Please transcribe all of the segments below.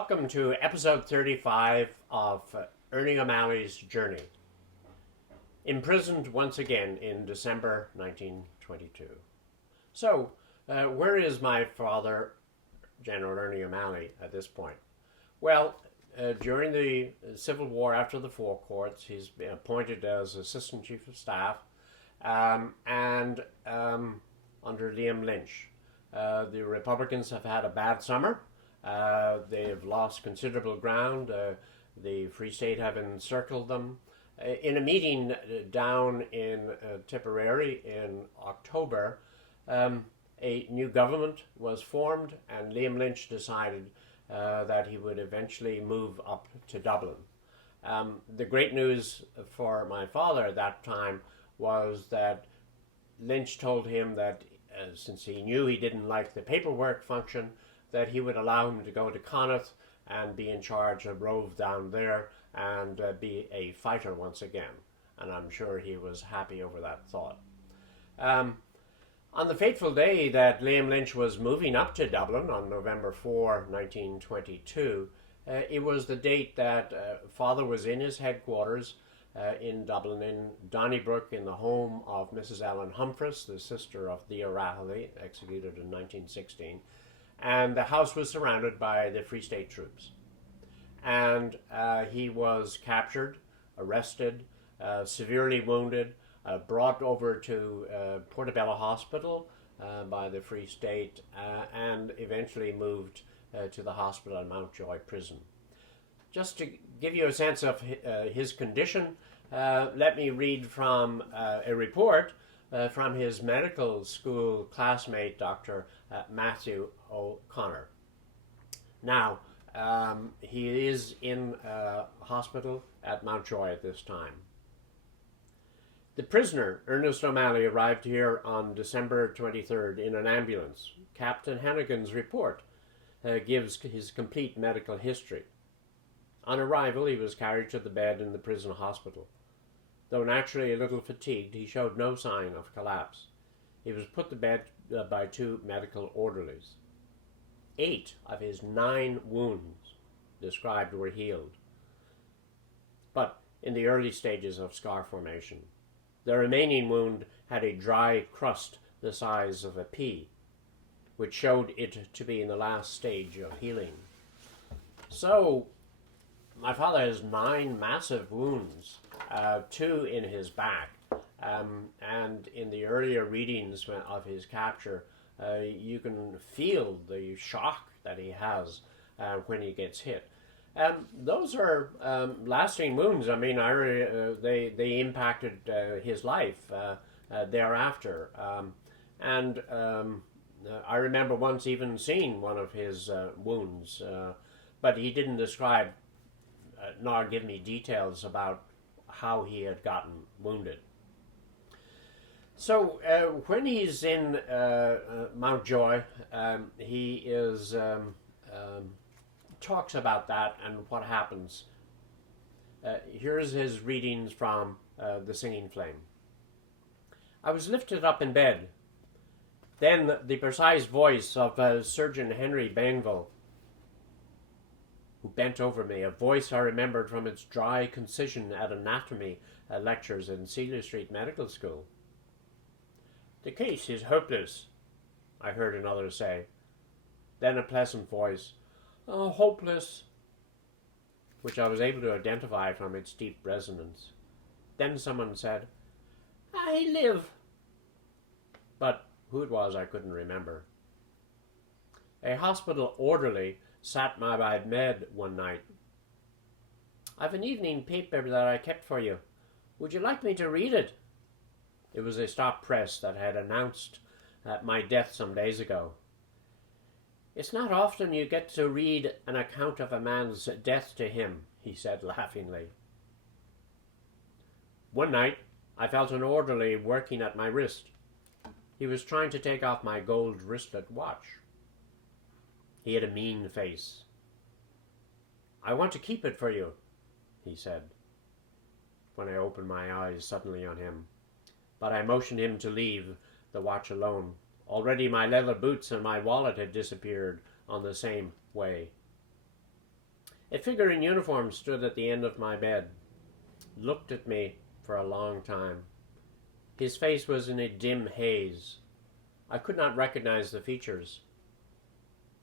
welcome to episode 35 of Ernie O'Malley's Journey. Imprisoned once again in December 1922. So, where is my father, General Ernie O'Malley, at this point? Well, during the Civil War after the Four Courts, he's been appointed as Assistant Chief of Staff and under Liam Lynch. The Republicans have had a bad summer. They've lost considerable ground. The Free State have encircled them. In a meeting down in Tipperary in October, a new government was formed, and Liam Lynch decided that he would eventually move up to Dublin. The great news for my father at that time was that Lynch told him that since he knew he didn't like the paperwork function, that he would allow him to go to Connaught and be in charge of Rove down there and be a fighter once again. And I'm sure he was happy over that thought. On the fateful day that Liam Lynch was moving up to Dublin on November 4, 1922, it was the date that Father was in his headquarters in Dublin, in Donnybrook, in the home of Mrs. Ellen Humphreys, the sister of the O'Reilly, executed in 1916. And the house was surrounded by the Free State troops. And he was captured, arrested, severely wounded, brought over to Portobello Hospital by the Free State, and eventually moved to the hospital at Mountjoy Prison. Just to give you a sense of his condition, let me read from a report from his medical school classmate, Dr. Matthew O'Connor. Now, he is in hospital at Mountjoy at this time. The prisoner, Ernest O'Malley, arrived here on December 23rd in an ambulance. Captain Hannigan's report gives his complete medical history. On arrival, he was carried to the bed in the prison hospital. Though naturally a little fatigued, he showed no sign of collapse. He was put to bed by two medical orderlies. 8 of his 9 wounds described were healed, but in the early stages of scar formation. The remaining wound had a dry crust the size of a pea, which showed it to be in the last stage of healing. So, my father has 9 massive wounds, 2 in his back, and in the earlier readings of his capture, you can feel the shock that he has when he gets hit. Those are lasting wounds. I mean, they impacted his life thereafter. I remember once even seeing one of his wounds, but he didn't describe nor give me details about how he had gotten wounded. So when he's in Mountjoy, he is talks about that and what happens. Here's his readings from The Singing Flame. I was lifted up in bed. Then the precise voice of Surgeon Henry Bainville, who bent over me, a voice I remembered from its dry concision at anatomy lectures in Celia Street Medical School. The case is hopeless, I heard another say. Then a pleasant voice, oh, hopeless, which I was able to identify from its deep resonance. Then someone said, I live. But who it was I couldn't remember. A hospital orderly sat by my bed one night. I've an evening paper that I kept for you. Would you like me to read it? It was a stop press that had announced my death some days ago. It's not often you get to read an account of a man's death to him, he said laughingly. One night, I felt an orderly working at my wrist. He was trying to take off my gold wristlet watch. He had a mean face. I want to keep it for you, he said, when I opened my eyes suddenly on him. But I motioned him to leave the watch alone. Already my leather boots and my wallet had disappeared on the same way. A figure in uniform stood at the end of my bed, looked at me for a long time. His face was in a dim haze. I could not recognize the features.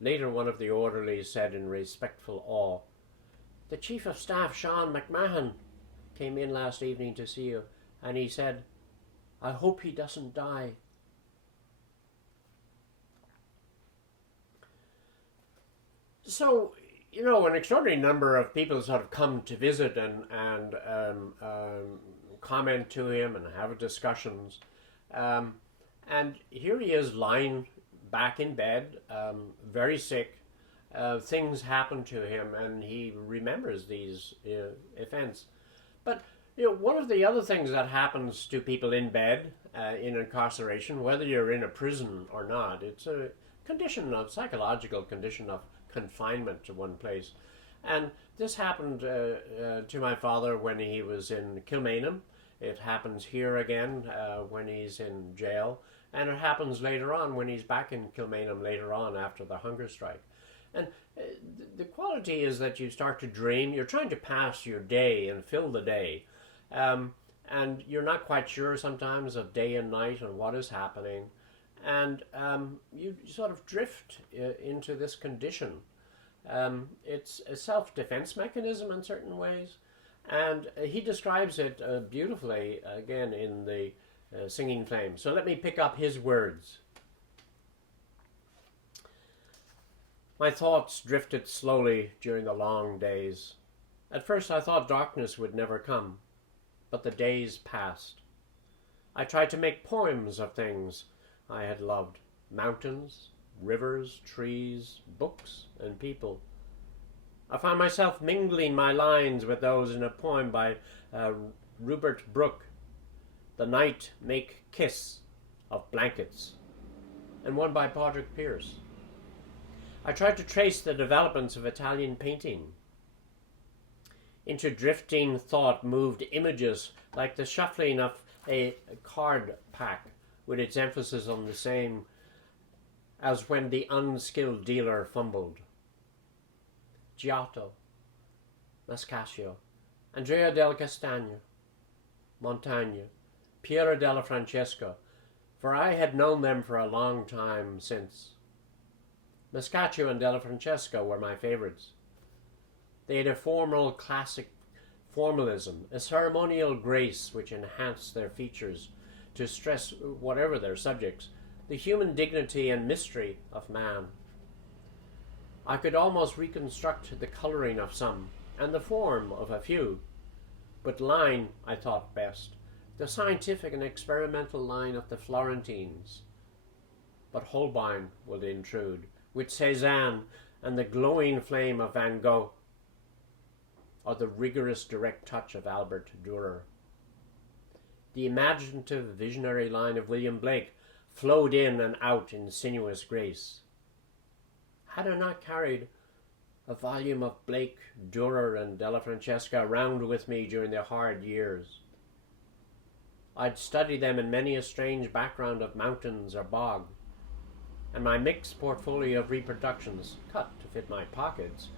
Later, one of the orderlies said in respectful awe, "The Chief of Staff, Sean McMahon, came in last evening to see you, and he said, 'I hope he doesn't die.'" So, an extraordinary number of people sort of come to visit and comment to him and have discussions. And here he is lying back in bed, very sick. Things happen to him, and he remembers these events. But one of the other things that happens to people in bed in incarceration, whether you're in a prison or not, it's a psychological condition of confinement to one place. And this happened to my father when he was in Kilmainham. It happens here again when he's in jail. And it happens later on when he's back in Kilmainham later on after the hunger strike. And the quality is that you start to dream. You're trying to pass your day and fill the day. And you're not quite sure sometimes of day and night and what is happening. And you sort of drift into this condition. It's a self-defense mechanism in certain ways. And he describes it beautifully, again, in the Singing Flame. So let me pick up his words. "My thoughts drifted slowly during the long days. At first I thought darkness would never come, but the days passed. I tried to make poems of things I had loved: mountains, rivers, trees, books, and people. I found myself mingling my lines with those in a poem by Rupert Brooke, 'The Night Make Kiss of Blankets,' and one by Padraig Pearse. I tried to trace the developments of Italian painting. Into drifting thought moved images like the shuffling of a card pack, with its emphasis on the same as when the unskilled dealer fumbled. Giotto, Mascaccio, Andrea del Castagno, Montaigne, Piero della Francesco, for I had known them for a long time since. Mascaccio and della Francesco were my favorites. They had a formal classic formalism, a ceremonial grace which enhanced their features to stress, whatever their subjects, the human dignity and mystery of man. I could almost reconstruct the colouring of some and the form of a few, but line I thought best, the scientific and experimental line of the Florentines. But Holbein would intrude, with Cézanne and the glowing flame of Van Gogh, or the rigorous direct touch of Albert Dürer. The imaginative visionary line of William Blake flowed in and out in sinuous grace. Had I not carried a volume of Blake, Dürer, and della Francesca around with me during the hard years? I'd studied them in many a strange background of mountains or bog, and my mixed portfolio of reproductions, cut to fit my pockets,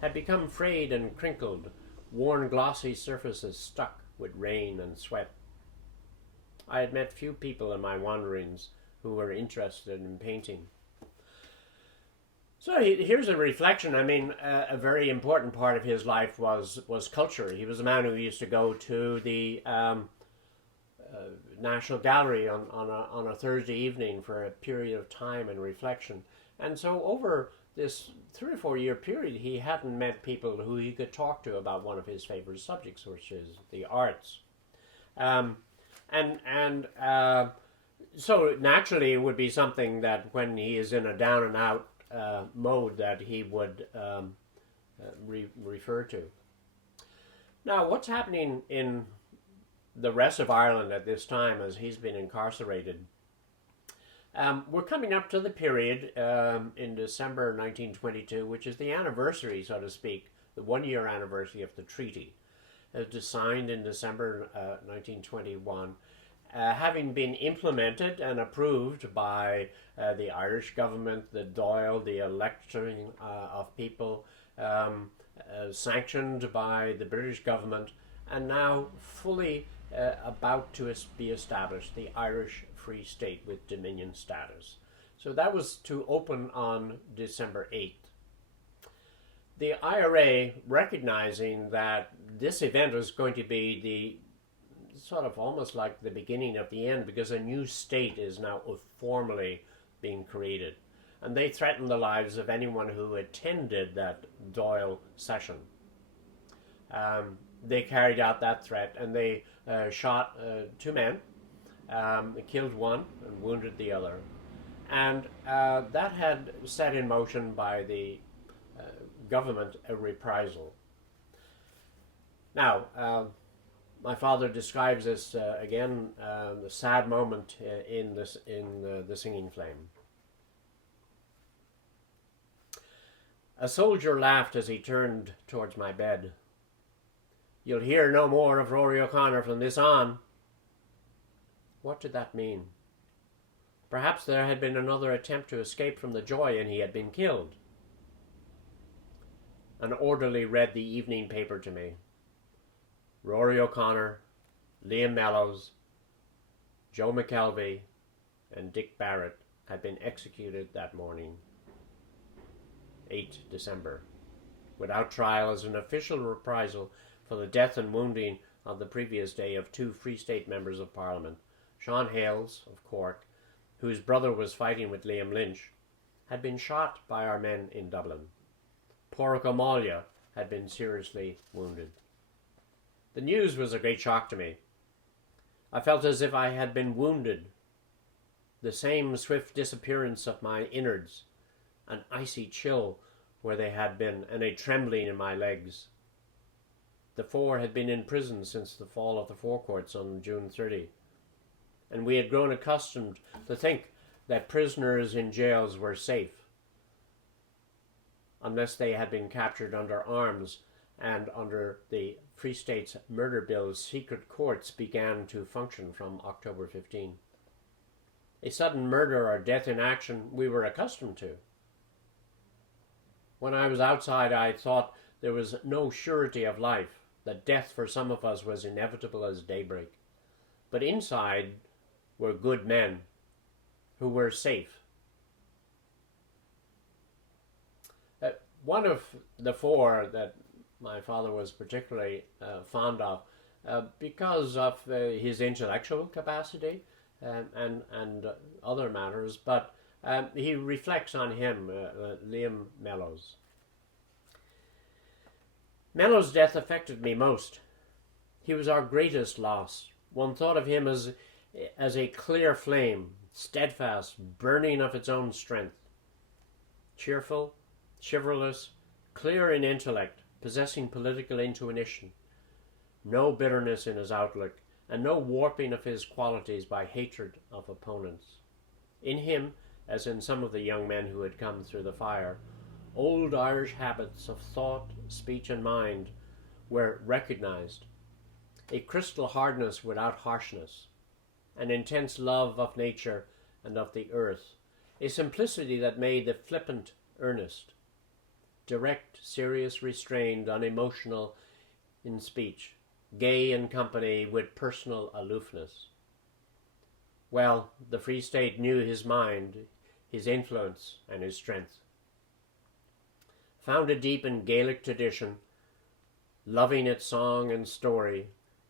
had become frayed and crinkled, worn glossy surfaces stuck with rain and sweat. I had met few people in my wanderings who were interested in painting. So here's a reflection. I mean, a very important part of his life was culture. He was a man who used to go to the National Gallery on a Thursday evening for a period of time and reflection. And so over this 3 or 4 year period, he hadn't met people who he could talk to about one of his favorite subjects, which is the arts. So naturally, it would be something that when he is in a down and out mode that he would refer to. Now, what's happening in the rest of Ireland at this time as he's been incarcerated? We're coming up to the period in December 1922, which is the anniversary, so to speak, the 1 year anniversary of the treaty. It was signed in December 1921. having been implemented and approved by the Irish government, the Dáil, the electing of people, sanctioned by the British government, and now fully about to be established, the Irish Free State with Dominion status. So that was to open on December 8th. The IRA, recognizing that this event was going to be the sort of almost like the beginning of the end, because a new state is now formally being created. And they threatened the lives of anyone who attended that Dáil session. They carried out that threat, and they shot two men, killed one and wounded the other. And that had set in motion by the government a reprisal. Now, my father describes this again, the sad moment in the Singing Flame. A soldier laughed as he turned towards my bed. "You'll hear no more of Rory O'Connor from this on." What did that mean? Perhaps there had been another attempt to escape from the joy and he had been killed. An orderly read the evening paper to me. Rory O'Connor, Liam Mellows, Joe McKelvey, and Dick Barrett had been executed that morning, 8 December, without trial, as an official reprisal for the death and wounding on the previous day of two Free State members of Parliament, Sean Hales of Cork, whose brother was fighting with Liam Lynch, had been shot by our men in Dublin. Pádraig Ó Máille had been seriously wounded. The news was a great shock to me. I felt as if I had been wounded. The same swift disappearance of my innards, an icy chill where they had been, and a trembling in my legs. The four had been in prison since the fall of the forecourts on June 30, and we had grown accustomed to think that prisoners in jails were safe, unless they had been captured under arms, and under the Free State's murder bills, secret courts began to function from October 15. A sudden murder or death in action we were accustomed to. When I was outside, I thought there was no surety of life, that death for some of us was inevitable as daybreak. But inside were good men who were safe. One of the four that my father was particularly fond of, because of his intellectual capacity and other matters, but he reflects on him, Liam Mellows. Mellows' death affected me most. He was our greatest loss. One thought of him as a clear flame, steadfast, burning of its own strength. Cheerful, chivalrous, clear in intellect, possessing political intuition, no bitterness in his outlook, and no warping of his qualities by hatred of opponents. In him, as in some of the young men who had come through the fire, old Irish habits of thought, speech, and mind were recognized. A crystal hardness without harshness, an intense love of nature and of the earth, a simplicity that made the flippant earnest, direct, serious, restrained, unemotional in speech, gay in company with personal aloofness. Well, the Free State knew his mind, his influence, and his strength. Founded deep in Gaelic tradition, loving its song and story,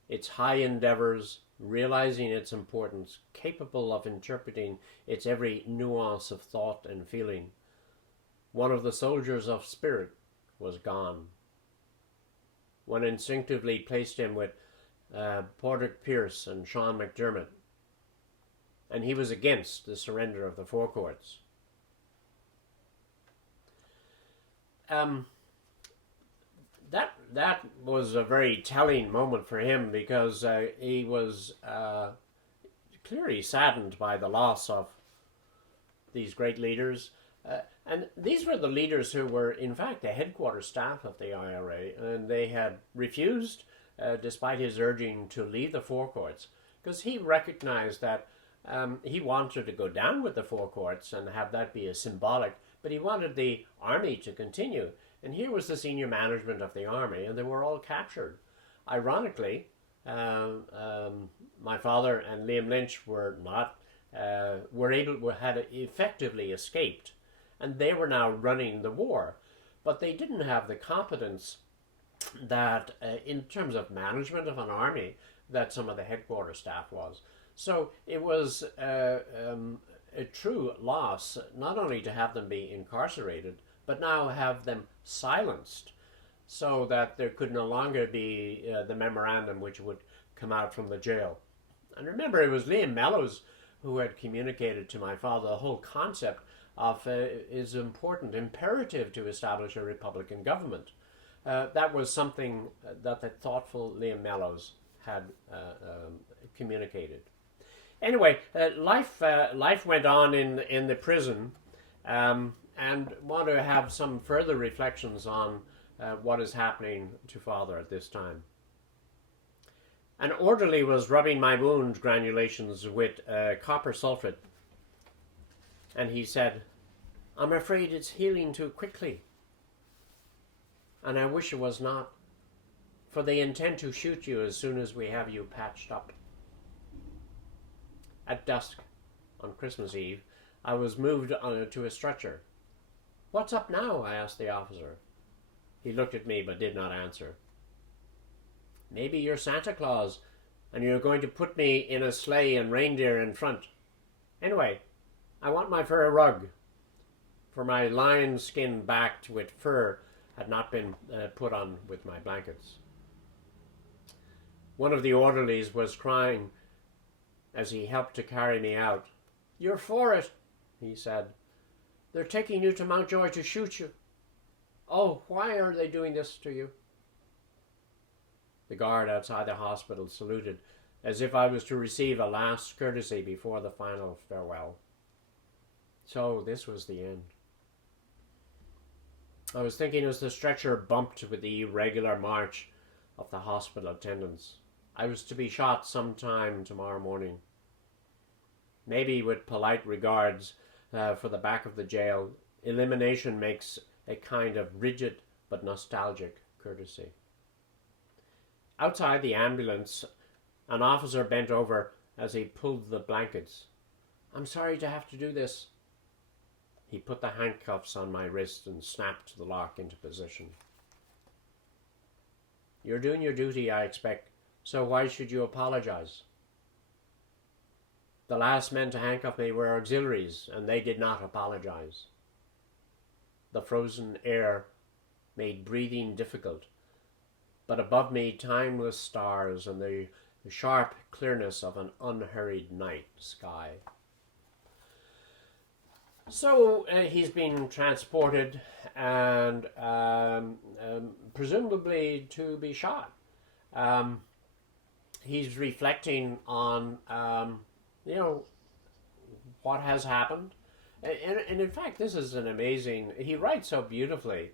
its high endeavours, realizing its importance, capable of interpreting its every nuance of thought and feeling, one of the soldiers of spirit was gone. One instinctively placed him with Pádraig Pearse and Sean McDermott, and he was against the surrender of the forecourts. That was a very telling moment for him, because he was clearly saddened by the loss of these great leaders. And these were the leaders who were, in fact, the headquarters staff of the IRA, and they had refused, despite his urging, to leave the forecourts. because he recognized that he wanted to go down with the four courts and have that be a symbolic, but he wanted the army to continue. And here was the senior management of the army, and they were all captured. Ironically, my father and Liam Lynch were not had effectively escaped, and they were now running the war, but they didn't have the competence that, in terms of management of an army, that some of the headquarters staff was. So it was a true loss, not only to have them be incarcerated, but now have them silenced, so that there could no longer be the memorandum which would come out from the jail. And remember, it was Liam Mellows who had communicated to my father the whole concept of is important, imperative to establish a Republican government. That was something that the thoughtful Liam Mellows had communicated. Anyway, life went on in the prison, and want to have some further reflections on what is happening to father at this time. An orderly was rubbing my wound granulations with copper sulfate, and he said, "I'm afraid it's healing too quickly. And I wish it was not, for they intend to shoot you as soon as we have you patched up." At dusk, on Christmas Eve, I was moved to a stretcher. "What's up now?" I asked the officer. He looked at me but did not answer. "Maybe you're Santa Claus, and you're going to put me in a sleigh and reindeer in front. Anyway, I want my fur rug, for my lion skin backed with fur had not been put on with my blankets." One of the orderlies was crying as he helped to carry me out. "You're for it," he said. "They're taking you to Mountjoy to shoot you. Oh, why are they doing this to you?" The guard outside the hospital saluted as if I was to receive a last courtesy before the final farewell. So this was the end. I was thinking as the stretcher bumped with the irregular march of the hospital attendants. I was to be shot sometime tomorrow morning. Maybe with polite regards for the back of the jail, elimination makes a kind of rigid but nostalgic courtesy. Outside the ambulance, an officer bent over as he pulled the blankets. "I'm sorry to have to do this." He put the handcuffs on my wrist and snapped the lock into position. "You're doing your duty, I expect, so why should you apologize?" "The last men to handcuff me were auxiliaries, and they did not apologize." The frozen air made breathing difficult, but above me timeless stars and the sharp clearness of an unhurried night sky. So he's been transported and presumably to be shot. He's reflecting on, what has happened. And in fact, this is an amazing, he writes so beautifully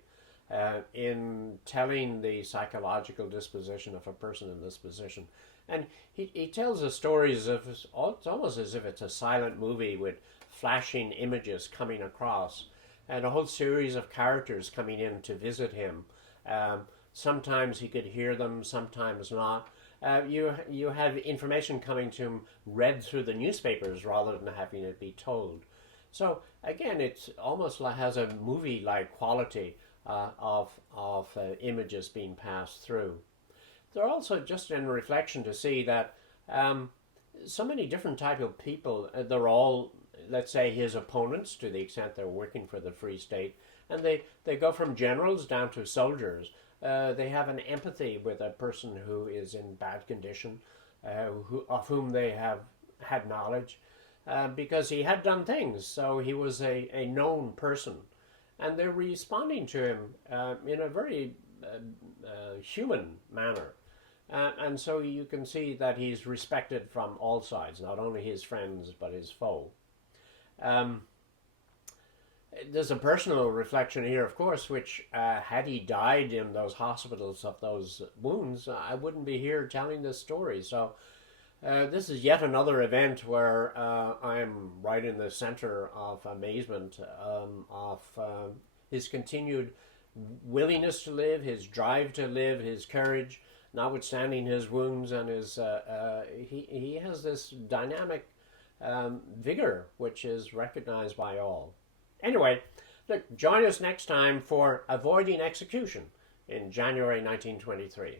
in telling the psychological disposition of a person in this position. And he tells the stories of, it's almost as if it's a silent movie with flashing images coming across and a whole series of characters coming in to visit him. Sometimes he could hear them, sometimes not. You have information coming to him read through the newspapers rather than having it be told. So again, it's almost like has a movie-like quality of images being passed through. They're also just in reflection to see that so many different type of people, they're all, let's say, his opponents to the extent they're working for the Free State, and they go from generals down to soldiers. They have an empathy with a person who is in bad condition, of whom they have had knowledge, because he had done things, so he was a known person. And they're responding to him in a very human manner. And so you can see that he's respected from all sides, not only his friends, but his foe. There's a personal reflection here, of course, which had he died in those hospitals of those wounds, I wouldn't be here telling this story. So This is yet another event where I'm right in the center of amazement of his continued willingness to live, his drive to live, his courage, notwithstanding his wounds, and he has this dynamic vigor which is recognized by all. Anyway, look, join us next time for Avoiding Execution in January 1923.